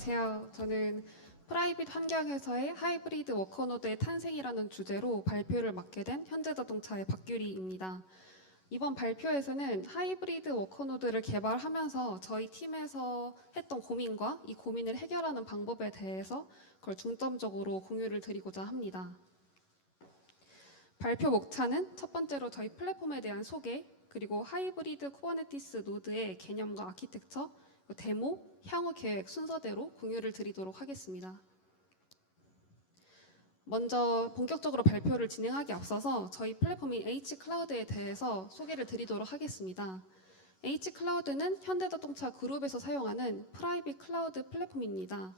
안녕하세요. 저는 프라이빗 환경에서의 하이브리드 워커노드의 탄생이라는 주제로 발표를 맡게 된 현대자동차의 박규리입니다. 이번 발표에서는 하이브리드 워커노드를 개발하면서 저희 팀에서 했던 고민과 이 고민을 해결하는 방법에 대해서 그걸 중점적으로 공유를 드리고자 합니다. 발표 목차는 첫 번째로 저희 플랫폼에 대한 소개, 그리고 하이브리드 쿠버네티스 노드의 개념과 아키텍처, 데모, 향후 계획 순서대로 공유를 드리도록 하겠습니다. 먼저 본격적으로 발표를 진행하기 앞서서 저희 플랫폼인 H클라우드에 대해서 소개를 드리도록 하겠습니다. H클라우드는 현대자동차 그룹에서 사용하는 프라이빗 클라우드 플랫폼입니다.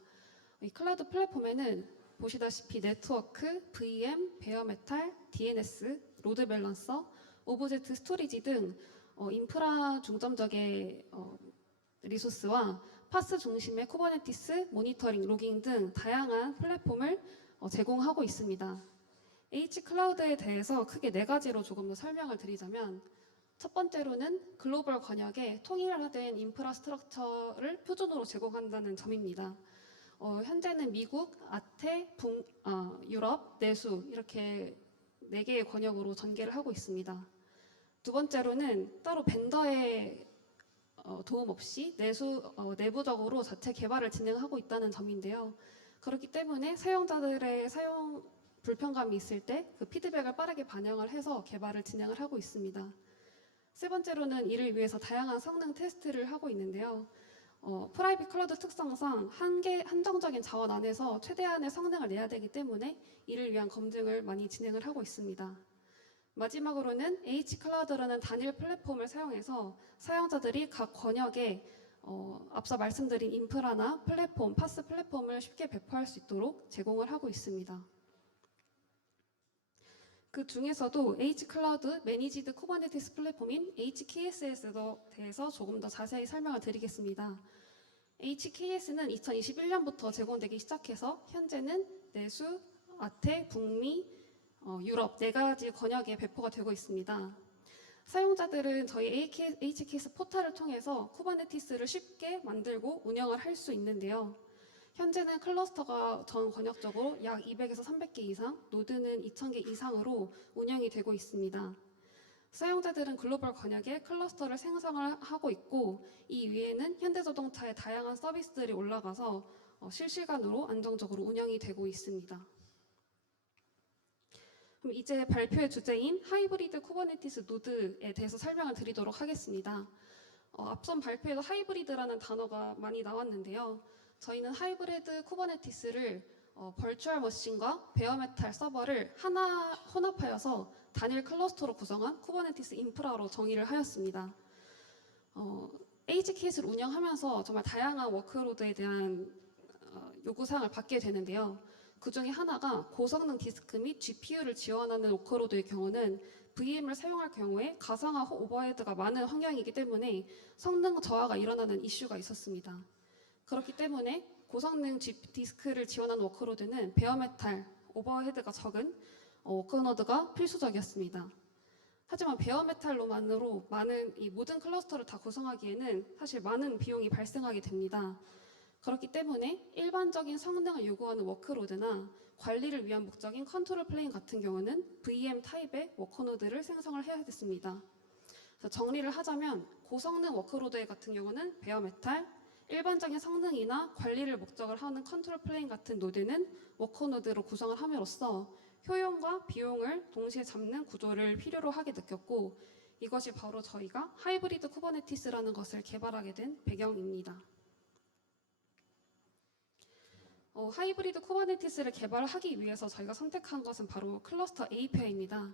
이 클라우드 플랫폼에는 보시다시피 네트워크, VM, 베어메탈, DNS, 로드 밸런서, 오브젝트 스토리지 등 인프라 중점적의 리소스와 파스 중심의 쿠버네티스, 모니터링, 로깅 등 다양한 플랫폼을 제공하고 있습니다. H클라우드에 대해서 크게 4가지로 조금 더 설명을 드리자면, 첫 번째로는 글로벌 권역의 통일화된 인프라스트럭처를 표준으로 제공한다는 점입니다. 현재는 미국, 아태, 유럽, 내수 이렇게 4개의 권역으로 전개를 하고 있습니다. 두 번째로는 따로 벤더의 도움 없이 내부적으로 자체 개발을 진행하고 있다는 점인데요. 그렇기 때문에 사용자들의 사용 불편감이 있을 때 그 피드백을 빠르게 반영을 해서 개발을 진행을 하고 있습니다. 세 번째로는 이를 위해서 다양한 성능 테스트를 하고 있는데요. 프라이빗 클라우드 특성상 한정적인 자원 안에서 최대한의 성능을 내야 되기 때문에 이를 위한 검증을 많이 진행을 하고 있습니다. 마지막으로는 H클라우드라는 단일 플랫폼을 사용해서 사용자들이 각 권역에 앞서 말씀드린 인프라나 플랫폼, 파스 플랫폼을 쉽게 배포할 수 있도록 제공을 하고 있습니다. 그 중에서도 H클라우드 매니지드 쿠버네티스 플랫폼인 HKS에 대해서 조금 더 자세히 설명을 드리겠습니다. HKS는 2021년부터 제공되기 시작해서 현재는 내수, 아태, 북미, 유럽 4가지 권역에 배포가 되고 있습니다. 사용자들은 저희 HKS 포탈을 통해서 쿠버네티스를 쉽게 만들고 운영을 할 수 있는데요. 현재는 클러스터가 전 권역적으로 약 200에서 300개 이상, 노드는 2000개 이상으로 운영이 되고 있습니다. 사용자들은 글로벌 권역에 클러스터를 생성을 하고 있고, 이 위에는 현대자동차의 다양한 서비스들이 올라가서 실시간으로 안정적으로 운영이 되고 있습니다. 그럼 이제 발표의 주제인 하이브리드 쿠버네티스 노드에 대해서 설명을 드리도록 하겠습니다. 앞선 발표에도 하이브리드라는 단어가 많이 나왔는데요. 저희는 하이브리드 쿠버네티스를 벌추얼 머신과 베어메탈 서버를 하나 혼합하여서 단일 클러스터로 구성한 쿠버네티스 인프라로 정의를 하였습니다. HKS를 운영하면서 정말 다양한 워크로드에 대한 요구사항을 받게 되는데요. 그 중에 하나가 고성능 디스크 및 GPU를 지원하는 워크로드의 경우는 VM을 사용할 경우에 가상화 오버헤드가 많은 환경이기 때문에 성능 저하가 일어나는 이슈가 있었습니다. 그렇기 때문에 고성능 디스크를 지원하는 워크로드는 베어메탈, 오버헤드가 적은 워크노드가 필수적이었습니다. 하지만 베어메탈로만으로 이 모든 클러스터를 다 구성하기에는 사실 많은 비용이 발생하게 됩니다. 그렇기 때문에 일반적인 성능을 요구하는 워크로드나 관리를 위한 목적인 컨트롤 플레인 같은 경우는 VM 타입의 워크노드를 생성을 해야 됐습니다. 그래서 정리를 하자면 고성능 워크로드 같은 경우는 베어메탈, 일반적인 성능이나 관리를 목적을 하는 컨트롤 플레인 같은 노드는 워크노드로 구성을 함으로써 효용과 비용을 동시에 잡는 구조를 필요로 하게 느꼈고, 이것이 바로 저희가 하이브리드 쿠버네티스라는 것을 개발하게 된 배경입니다. 하이브리드 쿠버네티스를 개발하기 위해서 저희가 선택한 것은 바로 클러스터 API입니다.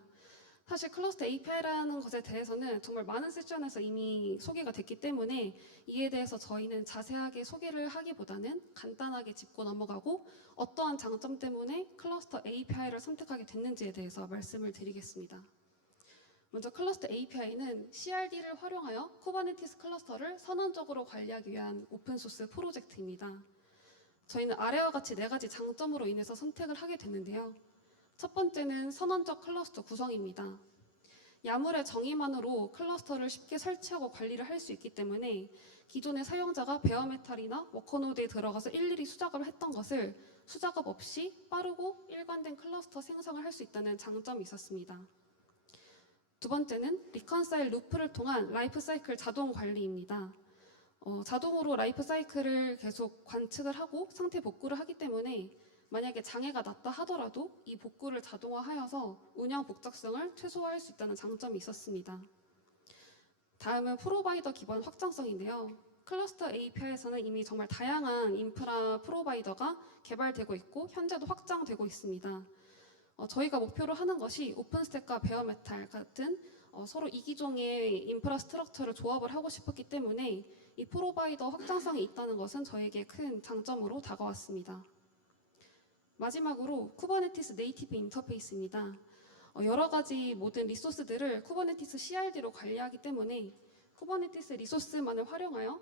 사실 클러스터 API라는 것에 대해서는 정말 많은 세션에서 이미 소개가 됐기 때문에 이에 대해서 저희는 자세하게 소개를 하기보다는 간단하게 짚고 넘어가고 어떠한 장점 때문에 클러스터 API를 선택하게 됐는지에 대해서 말씀을 드리겠습니다. 먼저 클러스터 API는 CRD를 활용하여 쿠버네티스 클러스터를 선언적으로 관리하기 위한 오픈소스 프로젝트입니다. 저희는 아래와 같이 4가지 장점으로 인해서 선택을 하게 됐는데요. 첫 번째는 선언적 클러스터 구성입니다. 야물의 정의만으로 클러스터를 쉽게 설치하고 관리를 할 수 있기 때문에 기존의 사용자가 베어메탈이나 워커노드에 들어가서 일일이 수작업을 했던 것을 수작업 없이 빠르고 일관된 클러스터 생성을 할 수 있다는 장점이 있었습니다. 두 번째는 리컨사일 루프를 통한 라이프 사이클 자동 관리입니다. 자동으로 라이프 사이클을 계속 관측을 하고 상태 복구를 하기 때문에 만약에 장애가 났다 하더라도 이 복구를 자동화하여서 운영 복잡성을 최소화할 수 있다는 장점이 있었습니다. 다음은 프로바이더 기반 확장성인데요. 클러스터 API에서는 이미 정말 다양한 인프라 프로바이더가 개발되고 있고 현재도 확장되고 있습니다. 저희가 목표로 하는 것이 오픈스택과 베어메탈 같은 서로 이기종의 인프라 스트럭처를 조합을 하고 싶었기 때문에 이 프로바이더 확장성이 있다는 것은 저에게 큰 장점으로 다가왔습니다. 마지막으로 쿠버네티스 네이티브 인터페이스입니다. 여러 가지 모든 리소스들을 쿠버네티스 CRD로 관리하기 때문에 쿠버네티스 리소스만을 활용하여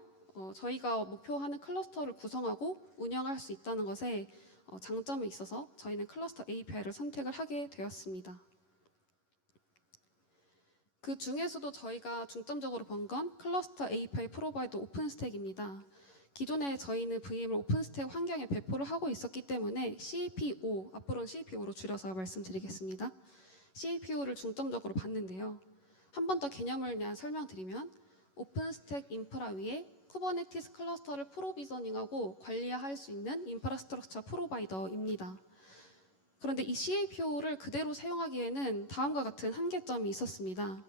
저희가 목표하는 클러스터를 구성하고 운영할 수 있다는 것에 장점이 있어서 저희는 클러스터 API를 선택을 하게 되었습니다. 그 중에서도 저희가 중점적으로 본 건 클러스터 API 프로바이더 오픈스택입니다. 기존에 저희는 VM을 오픈스택 환경에 배포를 하고 있었기 때문에 CAPO, 앞으로는 CAPO로 줄여서 말씀드리겠습니다. CAPO를 중점적으로 봤는데요. 한 번 더 개념을 대한 설명드리면 오픈스택 인프라 위에 쿠버네티스 클러스터를 프로비저닝하고 관리할 수 있는 인프라스트럭처 프로바이더입니다. 그런데 이 CAPO를 그대로 사용하기에는 다음과 같은 한계점이 있었습니다.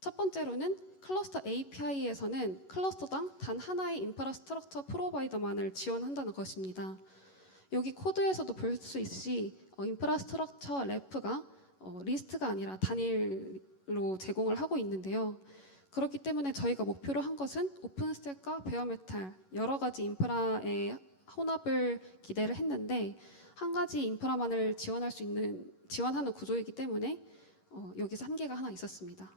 첫 번째로는 클러스터 API에서는 클러스터당 단 하나의 인프라스트럭처 프로바이더만을 지원한다는 것입니다. 여기 코드에서도 볼 수 있듯이 인프라스트럭처 래프가 리스트가 아니라 단일로 제공을 하고 있는데요. 그렇기 때문에 저희가 목표로 한 것은 오픈스택과 베어메탈 여러 가지 인프라의 혼합을 기대를 했는데 한 가지 인프라만을 지원하는 구조이기 때문에 여기서 한계가 하나 있었습니다.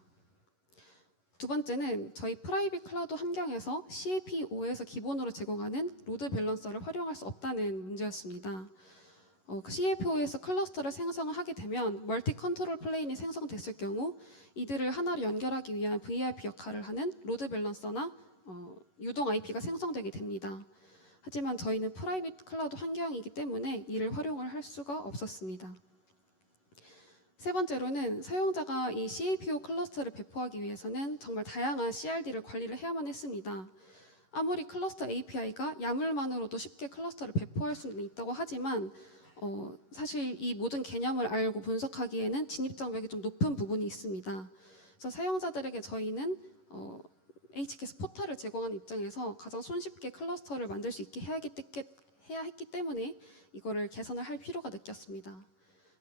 두 번째는 저희 프라이빗 클라우드 환경에서 CAPO에서 기본으로 제공하는 로드 밸런서를 활용할 수 없다는 문제였습니다. CAPO에서 클러스터를 생성을 하게 되면 멀티 컨트롤 플레인이 생성됐을 경우 이들을 하나로 연결하기 위한 VRP 역할을 하는 로드 밸런서나 유동 IP가 생성되게 됩니다. 하지만 저희는 프라이빗 클라우드 환경이기 때문에 이를 활용을 할 수가 없었습니다. 세 번째로는 사용자가 이 CAPO 클러스터를 배포하기 위해서는 정말 다양한 CRD를 관리를 해야만 했습니다. 아무리 클러스터 API가 야물만으로도 쉽게 클러스터를 배포할 수는 있다고 하지만 사실 이 모든 개념을 알고 분석하기에는 진입장벽이 좀 높은 부분이 있습니다. 그래서 사용자들에게 저희는 HKS 포탈을 제공하는 입장에서 가장 손쉽게 클러스터를 만들 수 있게 해야 했기 때문에 이거를 개선을 할 필요가 느꼈습니다.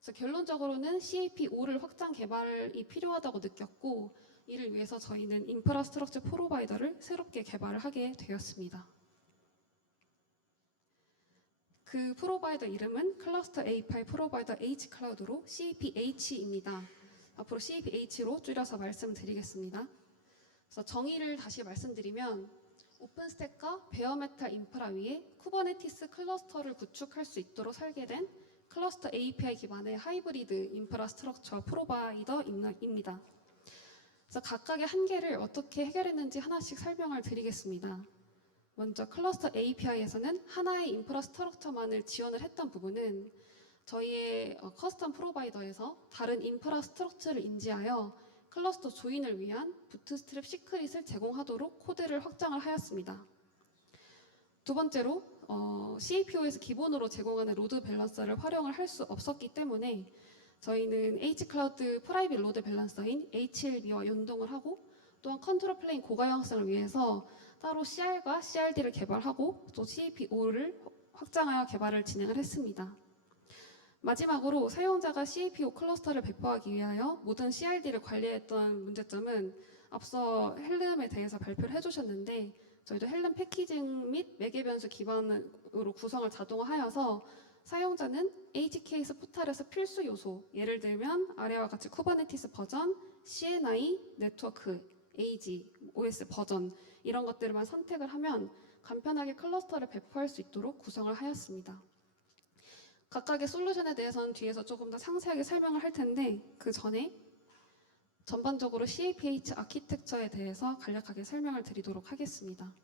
그래서 결론적으로는 CAPO를 확장 개발이 필요하다고 느꼈고 이를 위해서 저희는 인프라스트럭처 프로바이더를 새롭게 개발을 하게 되었습니다. 그 프로바이더 이름은 클러스터 API 프로바이더 H클라우드로 CAPH입니다. 앞으로 CAPH로 줄여서 말씀드리겠습니다. 그래서 정의를 다시 말씀드리면 오픈스택과 베어메탈 인프라 위에 쿠버네티스 클러스터를 구축할 수 있도록 설계된 클러스터 API 기반의 하이브리드 인프라스트럭처 프로바이더입니다. 그래서 각각의 한계를 어떻게 해결했는지 하나씩 설명을 드리겠습니다. 먼저 클러스터 API에서는 하나의 인프라스트럭처만을 지원을 했던 부분은 저희의 커스텀 프로바이더에서 다른 인프라스트럭처를 인지하여 클러스터 조인을 위한 부트스트랩 시크릿을 제공하도록 코드를 확장을 하였습니다. 두 번째로 CAPO에서 기본으로 제공하는 로드 밸런서를 활용을 할 수 없었기 때문에 저희는 H클라우드 프라이빗 로드 밸런서인 HLB와 연동을 하고 또한 컨트롤 플레인 고가형성을 위해서 따로 CR과 CRD를 개발하고 또 CAPO를 확장하여 개발을 진행을 했습니다. 마지막으로 사용자가 CAPO 클러스터를 배포하기 위하여 모든 CRD를 관리했던 문제점은 앞서 헬름에 대해서 발표를 해주셨는데 저희도 헬름 패키징 및 매개 변수 기반으로 구성을 자동화하여서 사용자는 HKS 포탈에서 필수 요소, 예를 들면 아래와 같이 쿠버네티스 버전, CNI, 네트워크, AG, OS 버전 이런 것들만 선택을 하면 간편하게 클러스터를 배포할 수 있도록 구성을 하였습니다. 각각의 솔루션에 대해서는 뒤에서 조금 더 상세하게 설명을 할 텐데 그 전에 전반적으로 CAPH 아키텍처에 대해서 간략하게 설명을 드리도록 하겠습니다.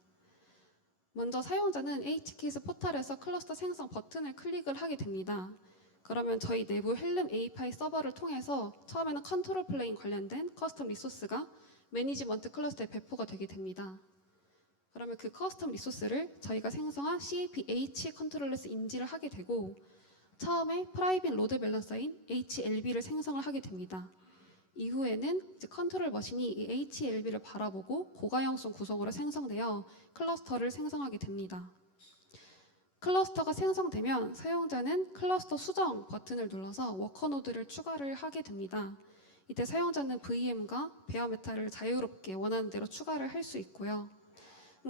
먼저 사용자는 HKS 포탈에서 클러스터 생성 버튼을 클릭을 하게 됩니다. 그러면 저희 내부 헬름 API 서버를 통해서 처음에는 컨트롤 플레인 관련된 커스텀 리소스가 매니지먼트 클러스터에 배포가 되게 됩니다. 그러면 그 커스텀 리소스를 저희가 생성한 CAPH 컨트롤러에서 인지를 하게 되고 처음에 프라이빗 로드 밸런서인 HLB를 생성을 하게 됩니다. 이후에는 이제 컨트롤 머신이 이 HLB를 바라보고 고가형성 구성으로 생성되어 클러스터를 생성하게 됩니다. 클러스터가 생성되면 사용자는 클러스터 수정 버튼을 눌러서 워커 노드를 추가를 하게 됩니다. 이때 사용자는 VM과 베어메탈을 자유롭게 원하는 대로 추가를 할 수 있고요.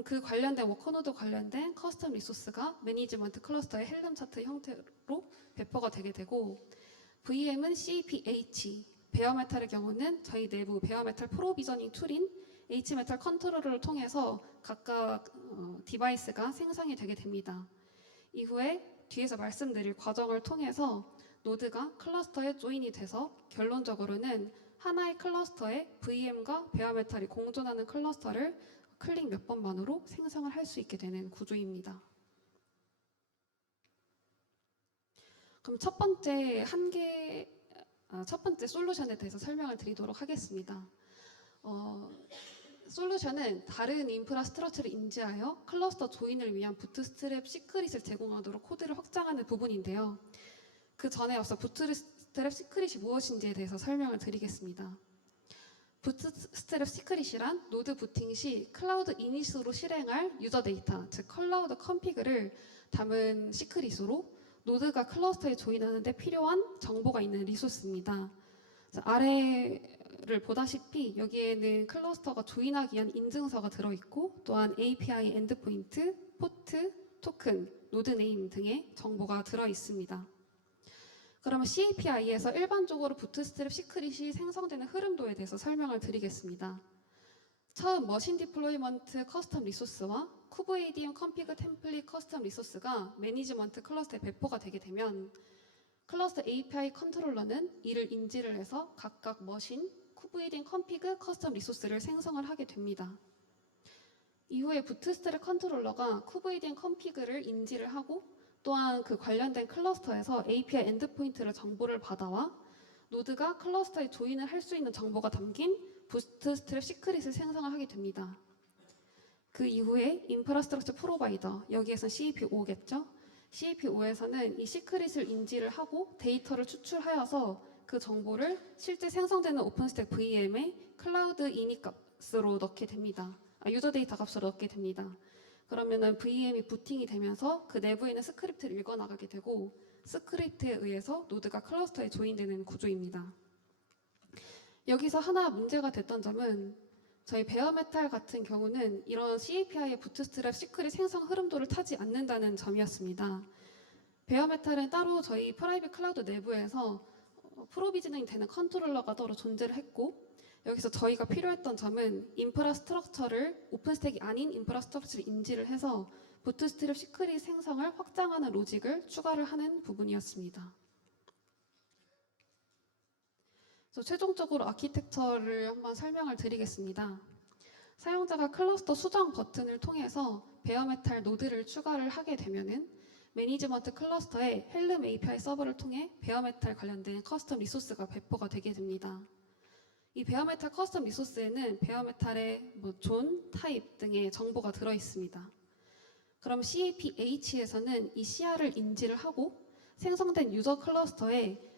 그 관련된 워커노드 관련된 커스텀 리소스가 매니지먼트 클러스터의 헬름 차트 형태로 배포가 되게 되고 VM은 CAPH, 베어메탈의 경우는 저희 내부 베어메탈 프로비저닝 툴인 H메탈 컨트롤러를 통해서 각각 디바이스가 생성이 되게 됩니다. 이후에 뒤에서 말씀드릴 과정을 통해서 노드가 클러스터에 조인이 돼서 결론적으로는 하나의 클러스터에 VM과 베어메탈이 공존하는 클러스터를 클릭 몇 번만으로 생성을 할 수 있게 되는 구조입니다. 그럼 첫 번째 솔루션에 대해서 설명을 드리도록 하겠습니다. 솔루션은 다른 인프라 스트럭처를 인지하여 클러스터 조인을 위한 부트스트랩 시크릿을 제공하도록 코드를 확장하는 부분인데요. 그 전에 앞서 부트스트랩 시크릿이 무엇인지에 대해서 설명을 드리겠습니다. 부트스트랩 시크릿이란 노드 부팅 시 클라우드 이닛으로 실행할 유저 데이터, 즉 클라우드 컨피그를 담은 시크릿으로 노드가 클러스터에 조인하는 데 필요한 정보가 있는 리소스입니다. 아래를 보다시피 여기에는 클러스터가 조인하기 위한 인증서가 들어있고 또한 API 엔드포인트, 포트, 토큰, 노드 네임 등의 정보가 들어있습니다. 그러면 CAPI에서 일반적으로 부트스트랩 시크릿이 생성되는 흐름도에 대해서 설명을 드리겠습니다. 처음 머신 디플로이먼트 커스텀 리소스와 쿠브ADM 컨피그 템플릿 커스텀 리소스가 매니지먼트 클러스터에 배포가 되게 되면 클러스터 API 컨트롤러는 이를 인지를 해서 각각 머신, 쿠브ADM 컨피그 커스텀 리소스를 생성을 하게 됩니다. 이후에 부트스트랩 컨트롤러가 쿠브ADM 컨피그를 인지를 하고 또한 그 관련된 클러스터에서 API 엔드포인트를 정보를 받아와 노드가 클러스터에 조인을 할 수 있는 정보가 담긴 부트스트랩 시크릿을 생성을 하게 됩니다. 그 이후에 인프라스트럭처 프로바이더, 여기에서 CAP5겠죠? CAP5에서는 이 시크릿을 인지를 하고 데이터를 추출하여서 그 정보를 실제 생성되는 오픈스택 VM에 클라우드 이닛 값으로 넣게 됩니다. 유저 데이터 값으로 넣게 됩니다. 그러면은 VM이 부팅이 되면서 그 내부에 있는 스크립트를 읽어나가게 되고 스크립트에 의해서 노드가 클러스터에 조인되는 구조입니다. 여기서 하나 문제가 됐던 점은 저희 베어메탈 같은 경우는 이런 CAPI의 부트스트랩 시크릿 생성 흐름도를 타지 않는다는 점이었습니다. 베어메탈은 따로 저희 프라이빗 클라우드 내부에서 프로비즈닝 되는 컨트롤러가 따로 존재를 했고 여기서 저희가 필요했던 점은 인프라스트럭처를 오픈스택이 아닌 인프라스트럭처를 인지를 해서 부트스트랩 시크릿 생성을 확장하는 로직을 추가를 하는 부분이었습니다. 그래서 최종적으로 아키텍처를 한번 설명을 드리겠습니다. 사용자가 클러스터 수정 버튼을 통해서 베어메탈 노드를 추가를 하게 되면은 매니지먼트 클러스터에 헬름 API 서버를 통해 베어메탈 관련된 커스텀 리소스가 배포가 되게 됩니다. 이 베어메탈 커스텀 리소스에는 베어메탈의 존, 타입 등의 정보가 들어있습니다. 그럼 CAPH에서는 이 CR을 인지를 하고 생성된 유저 클러스터에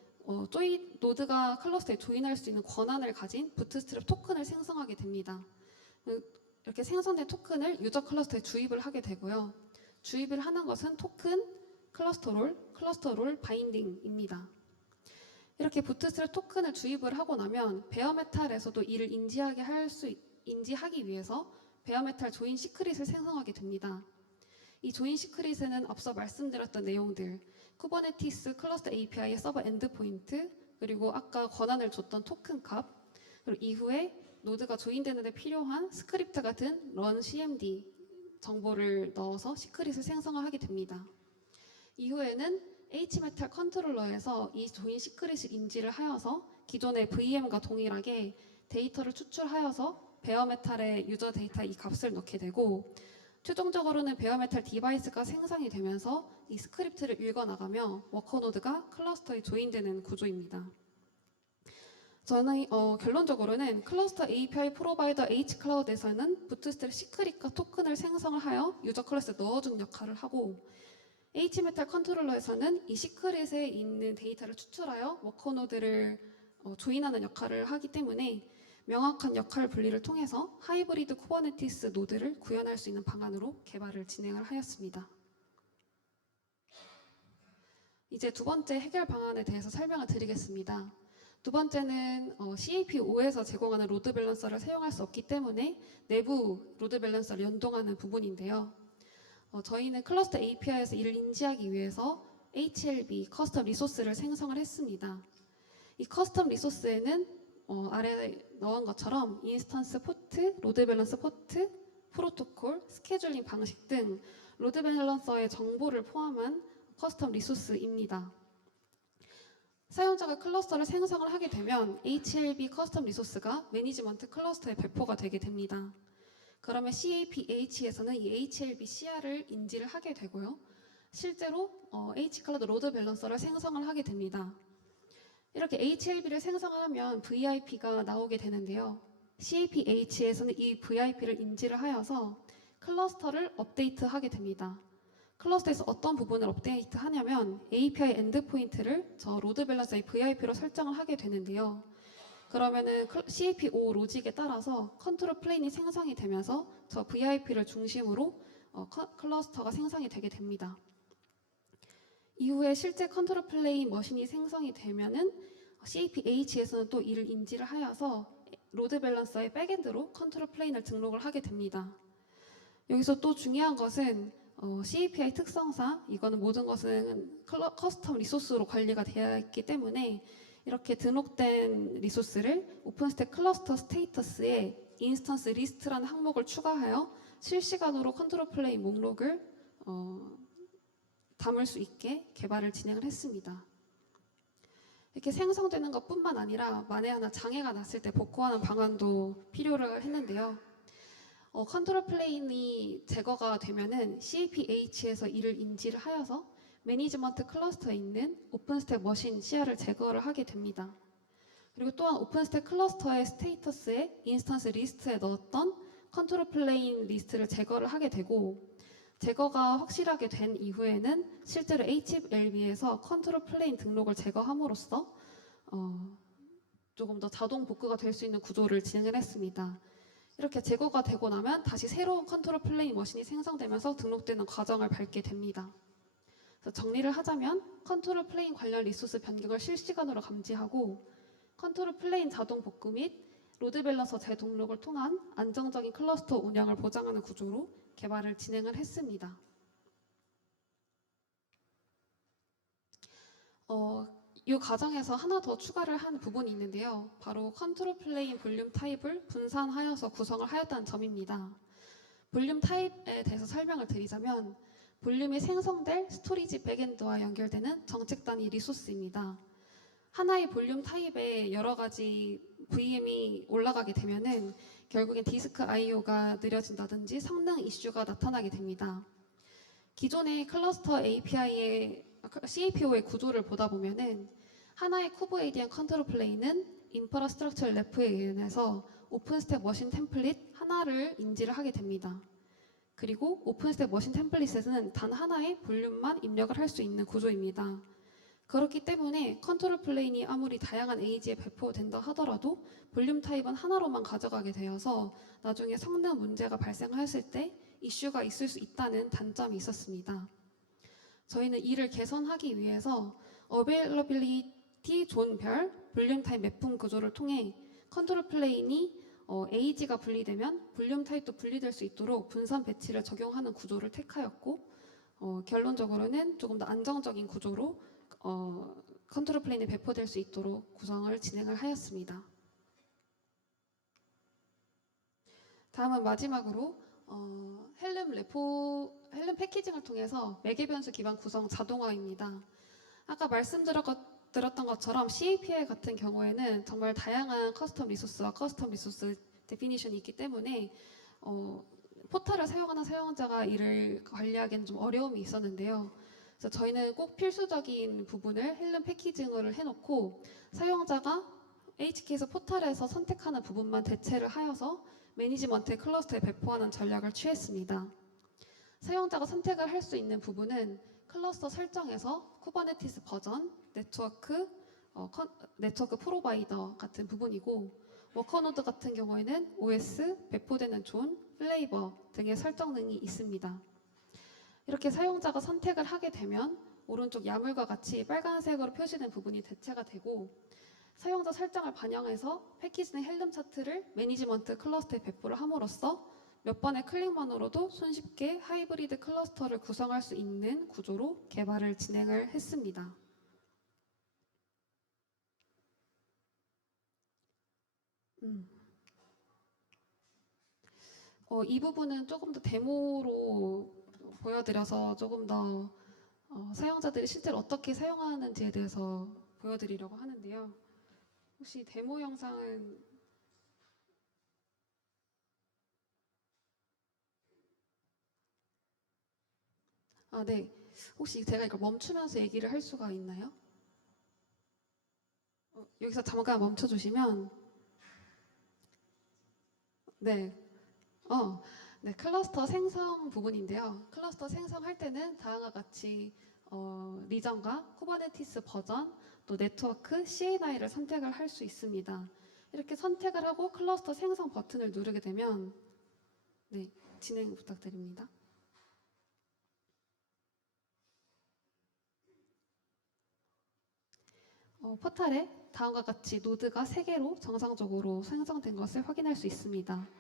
노드가 클러스터에 조인할 수 있는 권한을 가진 부트스트랩 토큰을 생성하게 됩니다. 이렇게 생성된 토큰을 유저 클러스터에 주입을 하게 되고요. 주입을 하는 것은 토큰, 클러스터 롤 바인딩입니다. 이렇게 부트스트랩 토큰을 주입을 하고 나면 베어메탈에서도 이를 인지하기 위해서 베어메탈 조인 시크릿을 생성하게 됩니다. 이 조인 시크릿에는 앞서 말씀드렸던 내용들, 쿠버네티스 클러스터 API의 서버 엔드포인트, 그리고 아까 권한을 줬던 토큰 값, 그리고 이후에 노드가 조인되는 데 필요한 스크립트 같은 run cmd 정보를 넣어서 시크릿을 생성을 하게 됩니다. 이후에는 H메탈 컨트롤러에서 이 조인 시크릿을 인지를 하여서 기존의 VM과 동일하게 데이터를 추출하여서 베어메탈의 유저 데이터 이 값을 넣게 되고 최종적으로는 베어메탈 디바이스가 생성이 되면서 이 스크립트를 읽어나가며 워커노드가 클러스터에 조인되는 구조입니다. 저는 결론적으로는 클러스터 API 프로바이더 H클라우드에서는 부트스트랩 시크릿과 토큰을 생성을 하여 유저 클래스에 넣어주는 역할을 하고 H메탈 컨트롤러에서는 이 시크릿에 있는 데이터를 추출하여 워커노드를 조인하는 역할을 하기 때문에 명확한 역할 분리를 통해서 하이브리드 쿠버네티스 노드를 구현할 수 있는 방안으로 개발을 진행을 하였습니다. 이제 두 번째 해결 방안에 대해서 설명을 드리겠습니다. 두 번째는 CAP5에서 제공하는 로드 밸런서를 사용할 수 없기 때문에 내부 로드 밸런서를 연동하는 부분인데요. 저희는 클러스터 API에서 이를 인지하기 위해서 HLB 커스텀 리소스를 생성을 했습니다. 이 커스텀 리소스에는 아래에 넣은 것처럼 인스턴스 포트, 로드 밸런서 포트, 프로토콜, 스케줄링 방식 등 로드 밸런서의 정보를 포함한 커스텀 리소스입니다. 사용자가 클러스터를 생성을 하게 되면 HLB 커스텀 리소스가 매니지먼트 클러스터에 배포가 되게 됩니다. 그러면 CAPH에서는 이 HLB CR을 인지를 하게 되고요. 실제로 H클라우드 로드 밸런서를 생성을 하게 됩니다. 이렇게 HLB를 생성하면 VIP가 나오게 되는데요. CAPH에서는 이 VIP를 인지를 하여서 클러스터를 업데이트하게 됩니다. 클러스터에서 어떤 부분을 업데이트 하냐면 API 엔드포인트를 저 로드 밸런서의 VIP로 설정을 하게 되는데요. 그러면은 CAP5 로직에 따라서 컨트롤 플레인이 생성이 되면서 저 VIP를 중심으로 클러스터가 생성이 되게 됩니다. 이후에 실제 컨트롤 플레인 머신이 생성이 되면은 CAPH에서는 또 이를 인지를 하여서 로드 밸런서의 백엔드로 컨트롤 플레인을 등록을 하게 됩니다. 여기서 또 중요한 것은 CAPI 특성상 이거는 모든 것은 커스텀 리소스로 관리가 되어 있기 때문에 이렇게 등록된 리소스를 오픈스택 클러스터 스테이터스에 인스턴스 리스트라는 항목을 추가하여 실시간으로 컨트롤 플레인 목록을 담을 수 있게 개발을 진행을 했습니다. 이렇게 생성되는 것뿐만 아니라 만에 하나 장애가 났을 때 복구하는 방안도 필요를 했는데요. 컨트롤 플레인이 제거가 되면은 CAPH에서 이를 인지를 하여서 매니지먼트 클러스터에 있는 오픈스택 머신 CR을 제거를 하게 됩니다. 그리고 또한 오픈스택 클러스터의 스테이터스에 인스턴스 리스트에 넣었던 컨트롤 플레인 리스트를 제거를 하게 되고 제거가 확실하게 된 이후에는 실제로 HLB에서 컨트롤 플레인 등록을 제거함으로써 조금 더 자동 복구가 될 수 있는 구조를 진행을 했습니다. 이렇게 제거가 되고 나면 다시 새로운 컨트롤 플레인 머신이 생성되면서 등록되는 과정을 밟게 됩니다. 그래서 정리를 하자면 컨트롤 플레인 관련 리소스 변경을 실시간으로 감지하고 컨트롤 플레인 자동 복구 및 로드 밸런서 재등록을 통한 안정적인 클러스터 운영을 보장하는 구조로 개발을 진행을 했습니다. 이 과정에서 하나 더 추가를 한 부분이 있는데요. 바로 컨트롤 플레인 볼륨 타입을 분산하여서 구성을 하였다는 점입니다. 볼륨 타입에 대해서 설명을 드리자면 볼륨이 생성될 스토리지 백엔드와 연결되는 정책 단위 리소스입니다. 하나의 볼륨 타입에 여러 가지 VM이 올라가게 되면은 결국엔 디스크 IO가 느려진다든지 성능 이슈가 나타나게 됩니다. 기존의 클러스터 API의 CAPO의 구조를 보다 보면은 하나의 쿠버ADM 컨트롤 플레인은 인프라스트럭처 래프에 의해서 오픈스택 머신 템플릿 하나를 인지를 하게 됩니다. 그리고 오픈스택 머신 템플릿에서는 단 하나의 볼륨만 입력을 할 수 있는 구조입니다. 그렇기 때문에 컨트롤 플레인이 아무리 다양한 에이지에 배포된다 하더라도 볼륨 타입은 하나로만 가져가게 되어서 나중에 성능 문제가 발생했을 때 이슈가 있을 수 있다는 단점이 있었습니다. 저희는 이를 개선하기 위해서 어베일러빌리티 존별 볼륨 타입 매품 구조를 통해 컨트롤 플레인이 에이지가 분리되면 볼륨 타입도 분리될 수 있도록 분산 배치를 적용하는 구조를 택하였고 결론적으로는 조금 더 안정적인 구조로 컨트롤 플레인에 배포될 수 있도록 구성을 진행을 하였습니다. 다음은 마지막으로 헬름 패키징을 통해서 매개 변수 기반 구성 자동화입니다. 아까 말씀드렸던 말씀드렸던 것처럼 CAPI 같은 경우에는 정말 다양한 커스텀 리소스와 커스텀 리소스 데피니션이 있기 때문에 포탈을 사용하는 사용자가 이를 관리하기는 좀 어려움이 있었는데요. 그래서 저희는 꼭 필수적인 부분을 헬름 패키징을 해놓고 사용자가 HK에서 포탈에서 선택하는 부분만 대체를 하여서 매니지먼트 클러스터에 배포하는 전략을 취했습니다. 사용자가 선택을 할 수 있는 부분은 클러스터 설정에서 쿠버네티스 버전, 네트워크 프로바이더 같은 부분이고 워커노드 같은 경우에는 OS, 배포되는 존, 플레이버 등의 설정등이 있습니다. 이렇게 사용자가 선택을 하게 되면 오른쪽 야물과 같이 빨간색으로 표시된 부분이 대체가 되고 사용자 설정을 반영해서 패키지는 헬름 차트를 매니지먼트 클러스터에 배포를 함으로써 몇 번의 클릭만으로도 손쉽게 하이브리드 클러스터를 구성할 수 있는 구조로 개발을 진행을 했습니다. 이 부분은 조금 더 데모로 보여드려서 조금 더 사용자들이 실제로 어떻게 사용하는지에 대해서 보여드리려고 하는데요. 혹시 데모 영상은 네. 혹시 제가 이걸 멈추면서 얘기를 할 수가 있나요? 여기서 잠깐 멈춰주시면 네. 네, 클러스터 생성 부분인데요. 클러스터 생성할 때는 다음과 같이 리전과 쿠버네티스 버전, 또 네트워크, CNI를 선택을 할 수 있습니다. 이렇게 선택을 하고 클러스터 생성 버튼을 누르게 되면 네, 진행 부탁드립니다. 포탈에 다음과 같이 노드가 3개로 정상적으로 생성된 것을 확인할 수 있습니다.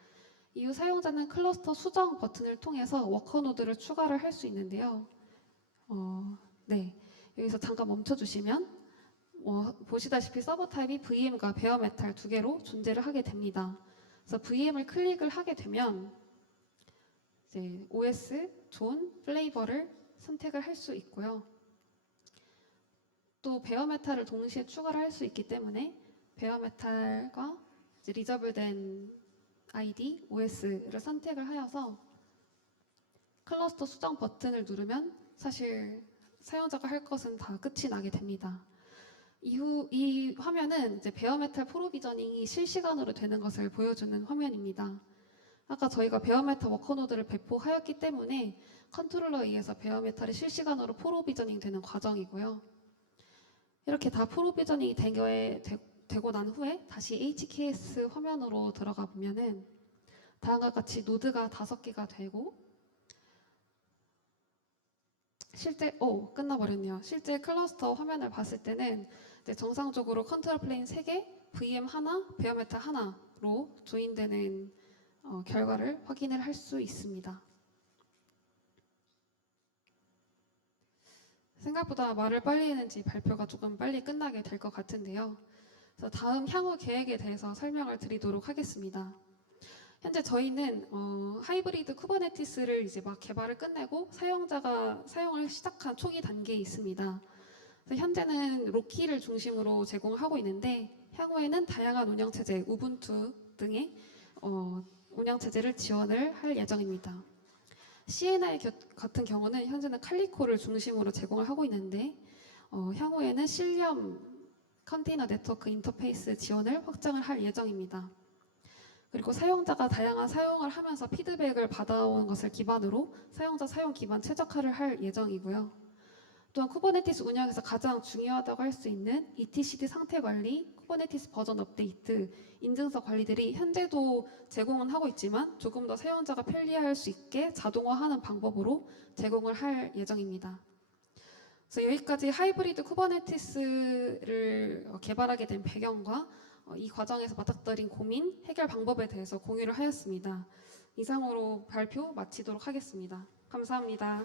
이후 사용자는 클러스터 수정 버튼을 통해서 워커 노드를 추가를 할 수 있는데요. 네, 여기서 잠깐 멈춰주시면 보시다시피 서버 타입이 VM과 베어메탈 2개로 존재를 하게 됩니다. 그래서 VM을 클릭을 하게 되면 이제 OS, 존, 플레이버를 선택을 할 수 있고요. 또 베어메탈을 동시에 추가를 할 수 있기 때문에 베어메탈과 리저블된 ID, OS를 선택을 하여서 클러스터 수정 버튼을 누르면 사실 사용자가 할 것은 다 끝이 나게 됩니다. 이후 이 화면은 이제 베어메탈 프로비저닝이 실시간으로 되는 것을 보여주는 화면입니다. 아까 저희가 베어메탈 워커노드를 배포하였기 때문에 컨트롤러에 의해서 베어메탈이 실시간으로 프로비저닝 되는 과정이고요. 이렇게 다 프로비저닝이 되고 난 후에 다시 HKS 화면으로 들어가 보면은 다음과 같이 노드가 5개가 되고 끝나버렸네요. 실제 클러스터 화면을 봤을 때는 이제 정상적으로 컨트롤 플레인 3개, VM 하나, 베어메탈 하나로 조인되는 결과를 확인을 할 수 있습니다. 생각보다 말을 빨리 했는지 발표가 조금 빨리 끝나게 될 것 같은데요. 그래서 다음 향후 계획에 대해서 설명을 드리도록 하겠습니다. 현재 저희는 하이브리드 쿠버네티스를 이제 막 개발을 끝내고 사용자가 사용을 시작한 초기 단계에 있습니다. 현재는 로키를 중심으로 제공하고 있는데 향후에는 다양한 운영체제, 우분투 등의 운영체제를 지원을 할 예정입니다. CNI 같은 경우는 현재는 칼리코를 중심으로 제공을 하고 있는데 향후에는 실리엄 컨테이너 네트워크 인터페이스 지원을 확장을 할 예정입니다. 그리고 사용자가 다양한 사용을 하면서 피드백을 받아온 것을 기반으로 사용자 사용 기반 최적화를 할 예정이고요. 또한 쿠버네티스 운영에서 가장 중요하다고 할 수 있는 etcd 상태 관리, 쿠버네티스 버전 업데이트, 인증서 관리들이 현재도 제공은 하고 있지만 조금 더 사용자가 편리할 수 있게 자동화하는 방법으로 제공을 할 예정입니다. 그래서 여기까지 하이브리드 쿠버네티스를 개발하게 된 배경과 이 과정에서 맞닥뜨린 고민, 해결 방법에 대해서 공유를 하였습니다. 이상으로 발표 마치도록 하겠습니다. 감사합니다.